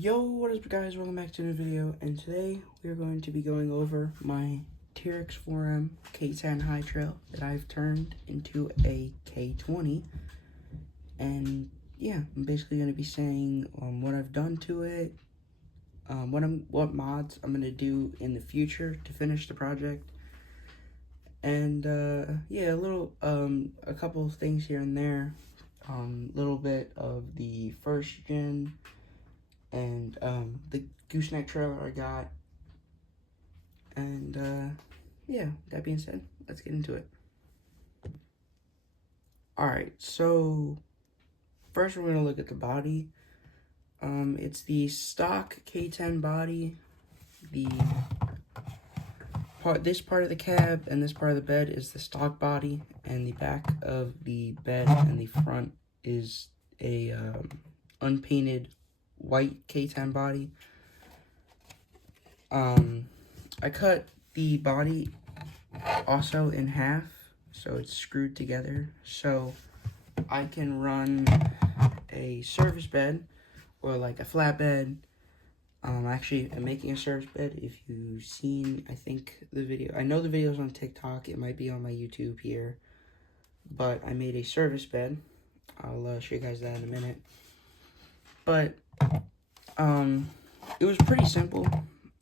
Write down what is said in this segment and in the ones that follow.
Yo, what is up guys, welcome back to a new video, and today we are going to be going over my Trx4m K10 high trail that I've turned into a K20, and yeah, I'm basically going to be saying what I've done to it, what mods I'm going to do in the future to finish the project, and yeah, a couple of things here and there, little bit of the first gen, and the gooseneck trailer I got, and yeah, that being said, let's get into it. Alright, so first we're going to look at the body. It's the stock K10 body. This part of the cab and this part of the bed is the stock body, and the back of the bed and the front is a unpainted white K10 body. I cut the body also in half, so it's screwed together, so I can run a service bed or like a flatbed. Actually, I'm making a service bed. If you've seen, I know the video's on TikTok, it might be on my YouTube here, but I made a service bed. I'll show you guys that in a minute. But it was pretty simple,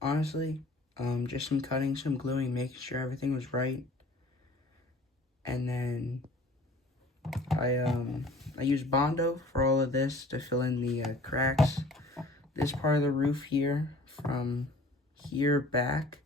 honestly. Just some cutting, some gluing, making sure everything was right. And then I used Bondo for all of this to fill in the cracks. This part of the roof here, from here back,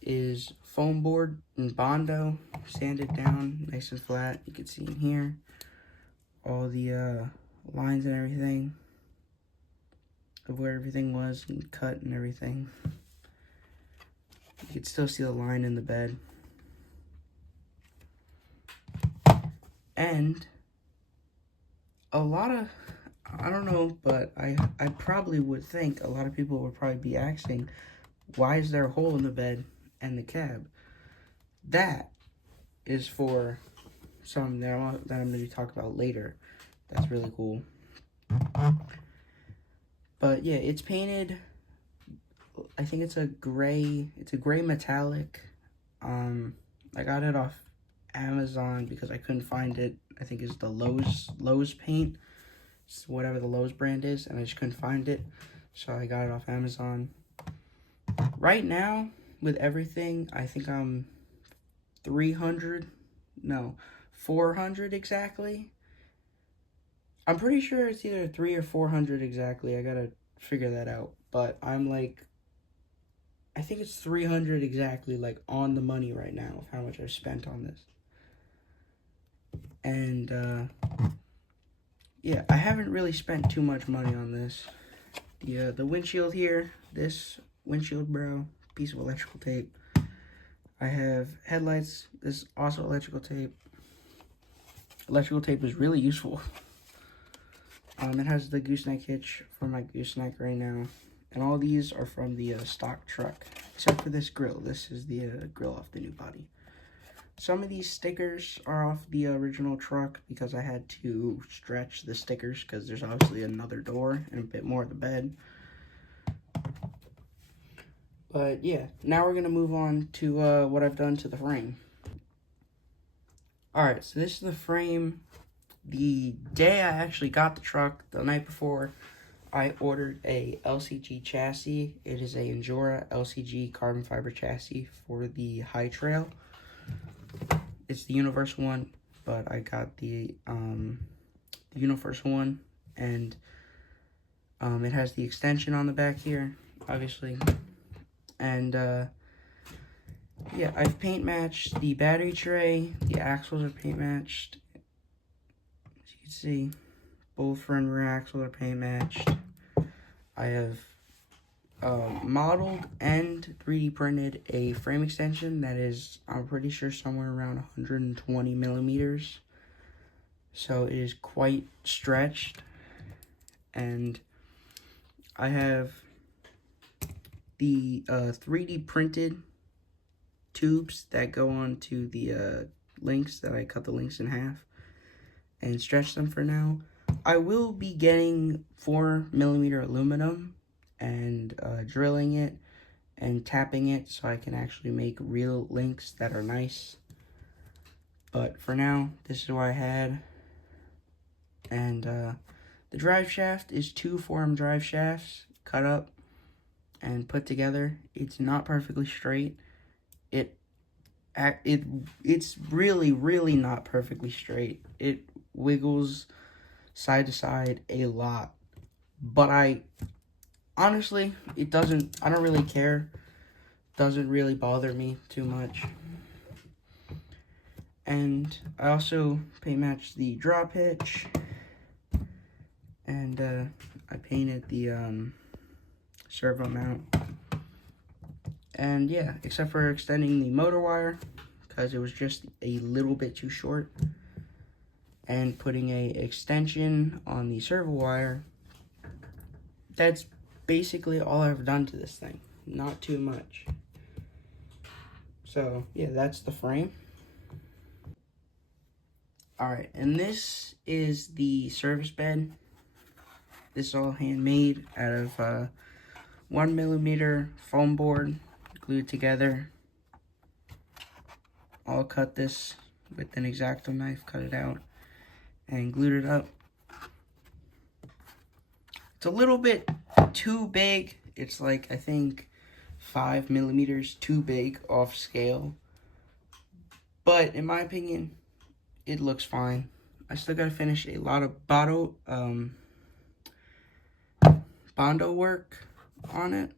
is foam board and Bondo, sanded down nice and flat. You can see in here all the lines and everything of where everything was and cut and everything. You can still see the line in the bed. And a lot of, I don't know, but I probably would think a lot of people would probably be asking, why is there a hole in the bed and the cab? That is for something that I'm going to talk about later. That's really cool. But yeah, it's painted, I think it's a gray metallic. I got it off Amazon because I couldn't find it. I think it's the Lowe's paint. It's whatever the Lowe's brand is, and I just couldn't find it, so I got it off Amazon. Right now, with everything, I think I'm 400 exactly. I'm pretty sure it's either 300 or 400 exactly. I gotta figure that out, but I'm like, I think it's 300 exactly, like on the money right now of how much I've spent on this. And yeah, I haven't really spent too much money on this. The windshield here, this windshield brow, piece of electrical tape. I have headlights, this is also electrical tape. Electrical tape is really useful. It has the gooseneck hitch for my gooseneck right now. And all these are from the stock truck, except for this grill. This is the grill off the new body. Some of these stickers are off the original truck because I had to stretch the stickers because there's obviously another door and a bit more of the bed. But yeah, now we're going to move on to what I've done to the frame. Alright, so this is the frame. The day I actually got the truck, the night before, I ordered a LCG chassis. It is a Endura LCG carbon fiber chassis for the high trail. It's the universal one, but I got the universal one, and it has the extension on the back here, obviously. And yeah, I've paint matched the battery tray. The axles are paint matched. As you can see, both front and rear axles are paint matched. I have modeled and 3D printed a frame extension that is, I'm pretty sure, somewhere around 120 millimeters. So it is quite stretched. And I have the 3D printed tubes that go onto the links, that I cut the links in half and stretch them for now. I will be getting 4mm aluminum and drilling it and tapping it so I can actually make real links that are nice. But for now, this is what I had. And the drive shaft is 2 4M drive shafts cut up and put together. It's not perfectly straight. It's really not perfectly straight. It wiggles side to side a lot. But honestly, I don't really care. Doesn't really bother me too much. And I also paint matched the drop hitch. And I painted the servo mount. And yeah, except for extending the motor wire, because it was just a little bit too short, and putting a extension on the servo wire, that's basically all I've done to this thing. Not too much. So yeah, that's the frame. Alright, and this is the service bed. This is all handmade out of 1mm foam board glued together. I'll cut this with an X-Acto knife, cut it out, and glued it up. It's a little bit too big. It's like, I think, 5mm too big off scale. But in my opinion, it looks fine. I still gotta finish a lot of Bondo work on it.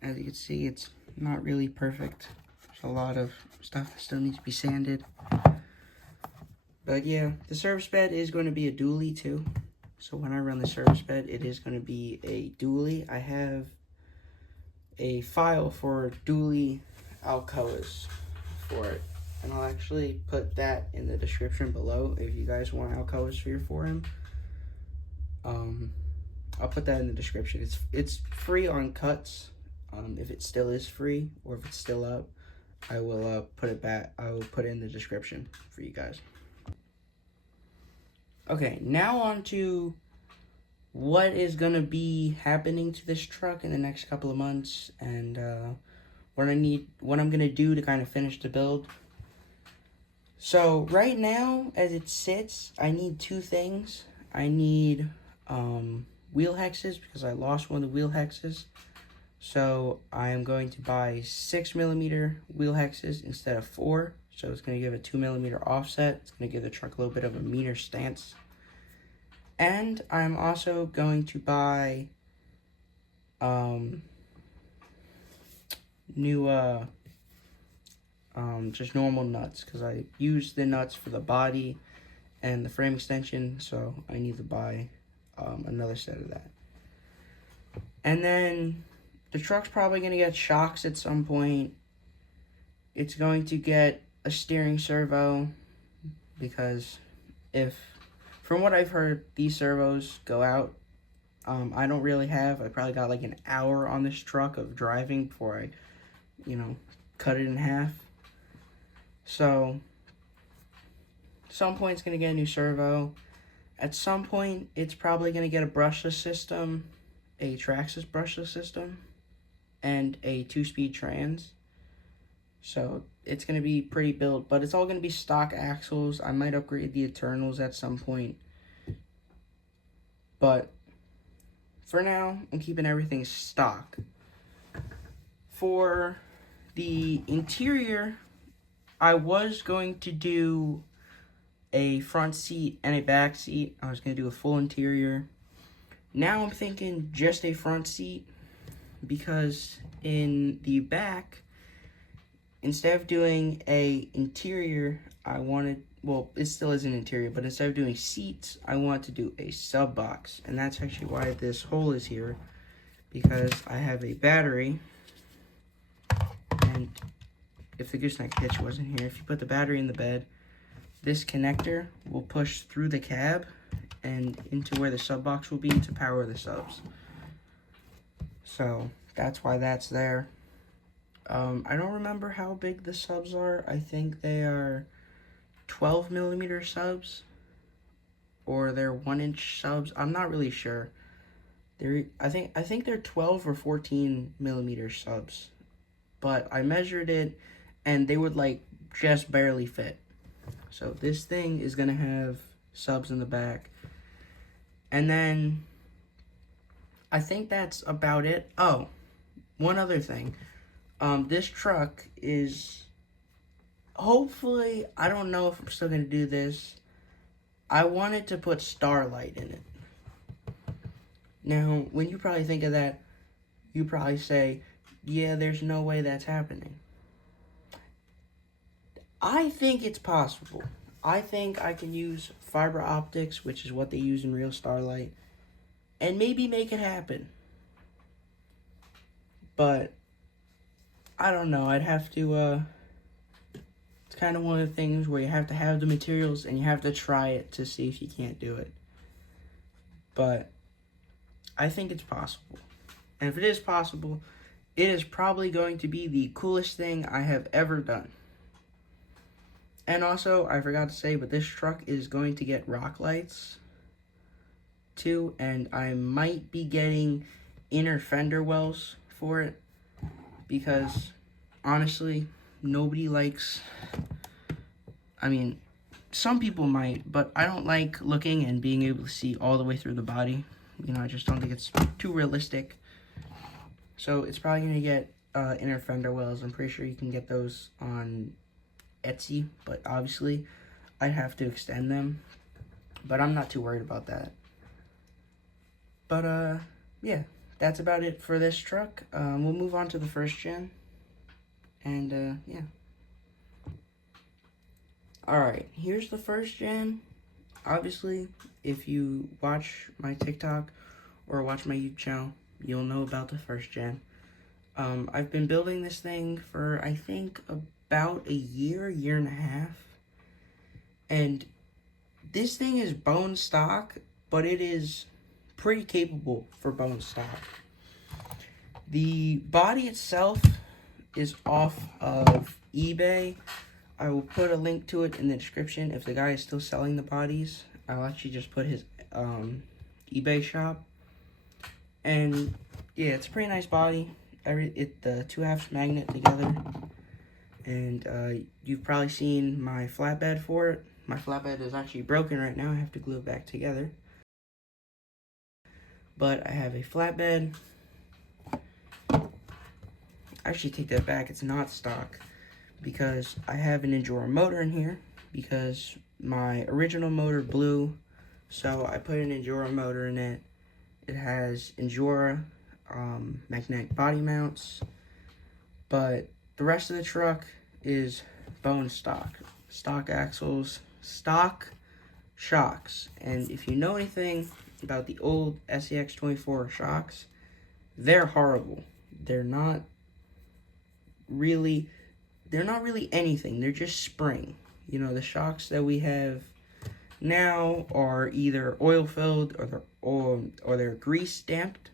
As you can see, it's not really perfect. There's a lot of stuff that still needs to be sanded. But yeah, the service bed is going to be a dually too. So when I run the service bed, it is going to be a dually. I have a file for dually alcoas for it. And I'll actually put that in the description below if you guys want alcoas for your 4M. I'll put that in the description. It's free on cuts. If it still is free, or if it's still up, I will put it back. I will put it in the description for you guys. Okay, now on to what is gonna be happening to this truck in the next couple of months, and what I'm gonna do to kind of finish the build. So right now, as it sits, I need 2 things. I need wheel hexes, because I lost one of the wheel hexes. So I am going to buy 6mm wheel hexes instead of 4. So it's going to give a 2mm offset. It's going to give the truck a little bit of a meaner stance. And I'm also going to buy new just normal nuts, because I used the nuts for the body and the frame extension, so I need to buy another set of that. And then the truck's probably going to get shocks at some point. It's going to get a steering servo, because from what I've heard, these servos go out. I don't really have. I probably got like an hour on this truck of driving before I, cut it in half. So, at some point it's going to get a new servo. At some point, it's probably going to get a brushless system, a Trx4m brushless system, and a 2-speed trans. So it's going to be pretty built, but it's all going to be stock axles. I might upgrade the Eternals at some point. But for now, I'm keeping everything stock. For the interior, I was going to do a front seat and a back seat. I was going to do a full interior. Now I'm thinking just a front seat, because in the back, instead of doing a interior, it still is an interior, but instead of doing seats, I want to do a sub box. And that's actually why this hole is here, because I have a battery. And if the gooseneck hitch wasn't here, if you put the battery in the bed, this connector will push through the cab and into where the sub box will be to power the subs. So that's why that's there. I don't remember how big the subs are. I think they are 12mm subs, or they're 1-inch subs. I'm not really sure. I think they're 12 or 14 millimeter subs, but I measured it, and they would like just barely fit. So this thing is gonna have subs in the back, and then I think that's about it. Oh, one other thing. This truck is, hopefully, I don't know if I'm still gonna do this. I wanted to put Starlight in it. Now, when you probably think of that, you probably say, yeah, there's no way that's happening. I think it's possible. I think I can use fiber optics, which is what they use in real Starlight, and maybe make it happen. But I don't know. I'd have to, it's kind of one of the things where you have to have the materials and you have to try it to see if you can't do it. But I think it's possible. And if it is possible, it is probably going to be the coolest thing I have ever done. And also, I forgot to say, but this truck is going to get rock lights too, and I might be getting inner fender wells for it, because honestly, nobody likes, I mean, some people might, but I don't like looking and being able to see all the way through the body. You know, I just don't think it's too realistic. So it's probably going to get inner fender wells. I'm pretty sure you can get those on Etsy, but obviously I'd have to extend them. But I'm not too worried about that. But yeah, that's about it for this truck. We'll move on to the first gen. And yeah. Alright, here's the first gen. Obviously, if you watch my TikTok or watch my YouTube channel, you'll know about the first gen. I've been building this thing for, I think, about a year and a half. And this thing is bone stock, but it is pretty capable for bone stock. The body itself is off of eBay. I will put a link to it in the description. If the guy is still selling the bodies, I'll actually just put his eBay shop. And yeah, it's a pretty nice body. The 2/2 magnet together. And you've probably seen my flatbed for it. My flatbed is actually broken right now. I have to glue it back together. But I have a flatbed. Actually, take that back. It's not stock, because I have an Endura motor in here, because my original motor blew, so I put an Endura motor in it. It has Endura magnetic body mounts, but the rest of the truck is bone stock. Stock axles, stock shocks. And if you know anything about the old SEX24 shocks, they're horrible. They're not really anything. They're just spring. You know, the shocks that we have now are either oil filled or they're grease damped.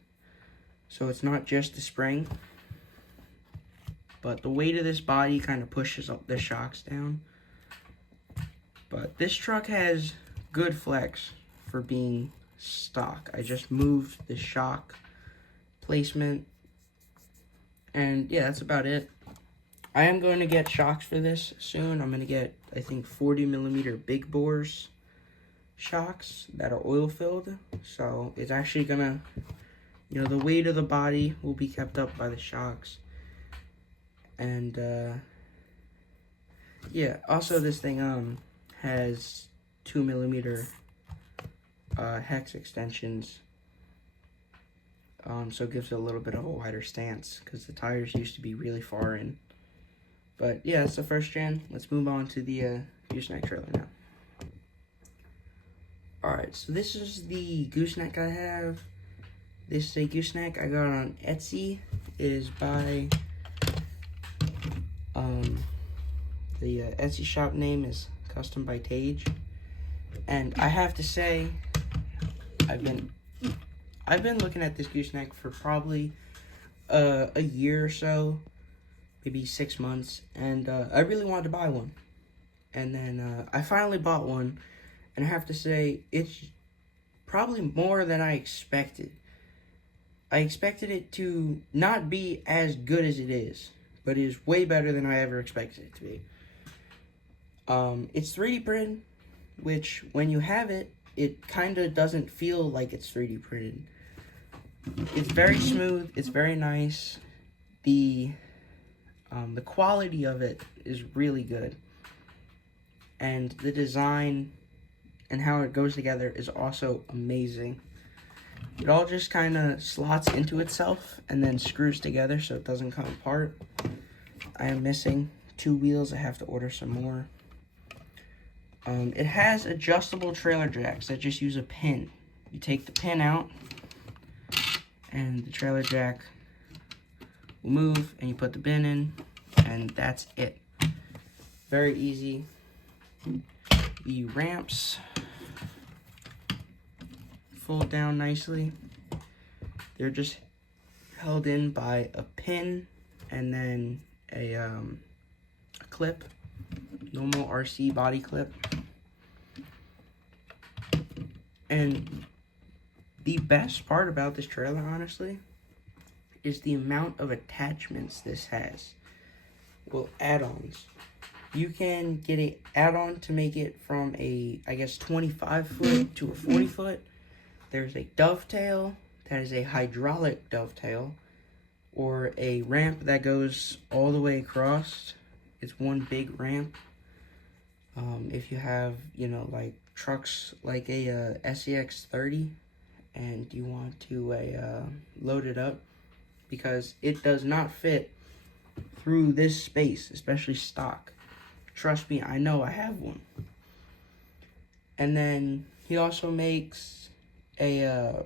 So it's not just the spring. But the weight of this body kind of pushes up the shocks down. But this truck has good flex for being stock. I just moved the shock placement. And yeah, that's about it. I am going to get shocks for this soon. I'm going to get, I think, 40 millimeter big bores shocks that are oil filled. So it's actually going to, you know, the weight of the body will be kept up by the shocks. And yeah, also this thing has 2 millimeter hex extensions. So it gives it a little bit of a wider stance, because the tires used to be really far in. But yeah, that's the first gen. Let's move on to the gooseneck trailer now. Alright, so this is the gooseneck I have. This is a gooseneck I got on Etsy. It is by the Etsy shop name is Custom by Tage. And I have to say, I've been looking at this gooseneck for probably a year or so, maybe 6 months, and I really wanted to buy one. And then I finally bought one, And I have to say, it's probably more than I expected. I expected it to not be as good as it is, but it is way better than I ever expected it to be. It's 3D printed, which when you have it, it kind of doesn't feel like it's 3D printed. It's very smooth. It's very nice. The quality of it is really good, and the design and how it goes together is also amazing. It all just kind of slots into itself and then screws together so it doesn't come apart. I am missing 2 wheels. I have to order some more. It has adjustable trailer jacks that just use a pin. You take the pin out and the trailer jack will move, and you put the bin in, and that's it. Very easy. The ramps fold down nicely. They're just held in by a pin and then a clip, normal RC body clip. And the best part about this trailer, honestly, is the amount of attachments this has. Well, add-ons. You can get an add-on to make it from a, I guess, 25 foot to a 40 foot. There's a dovetail that is a hydraulic dovetail, or a ramp that goes all the way across. It's one big ramp. If you have, you know, like trucks like a SCX30 and you want to load it up, because it does not fit through this space, especially stock. Trust me, I know, I have one. And then he also makes a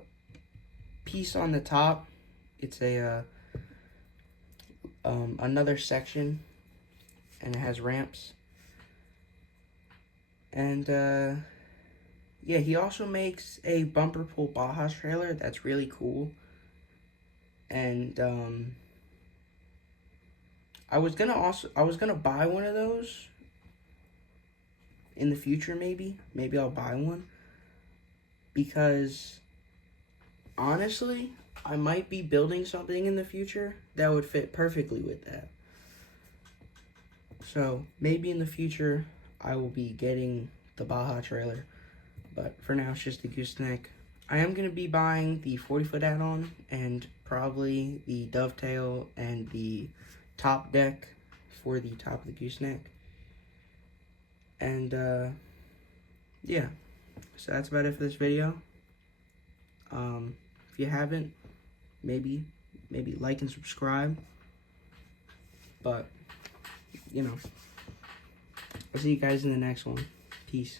piece on the top. It's a another section, and it has ramps. And yeah, he also makes a bumper pull Baja trailer that's really cool. And I was gonna buy one of those in the future. Maybe I'll buy one, because honestly, I might be building something in the future that would fit perfectly with that. So maybe in the future I will be getting the Baja trailer, but for now it's just the gooseneck. I am going to be buying the 40-foot add-on and probably the dovetail and the top deck for the top of the gooseneck. And yeah, so that's about it for this video. If you haven't, maybe like and subscribe. But, you know, I'll see you guys in the next one. Peace.